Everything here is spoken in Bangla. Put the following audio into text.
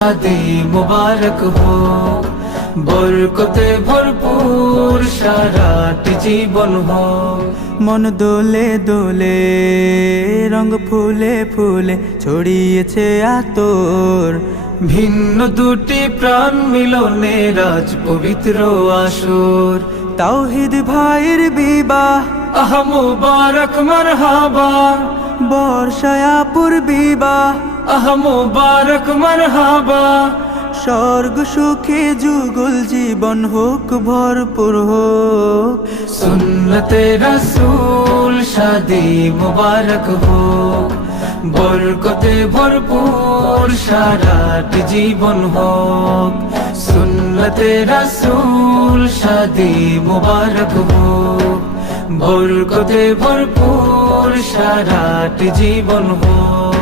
শাদি মুবারক হোক, বরকতে ভরপুর সারাটি জীবন হোক। মন দোলে দোলে, রঙ ফুলে ফুলে ছড়িয়েছে আতর। ভিন্ন দুটি প্রাণ মিলনে রাজ পবিত্র আসর। তাওহিদ ভাইয়ের বিবাহ, আহ মুবারক মারহাবা, বর্ষায়াপুর বিবাহ, আহ মুবারক মারহাবা। স্বর্গ সুখে যুগল জীবন হোক, ভরপুর হোক। সুন্নতে রাসূল শাদি মুবারক হোক, বরকতে ভরপুর সারাটি জীবন হোক। সুন্নতে রাসূল শাদি মুবারক হোক, বরকতে ভরপুর সারাটি জীবন হোক।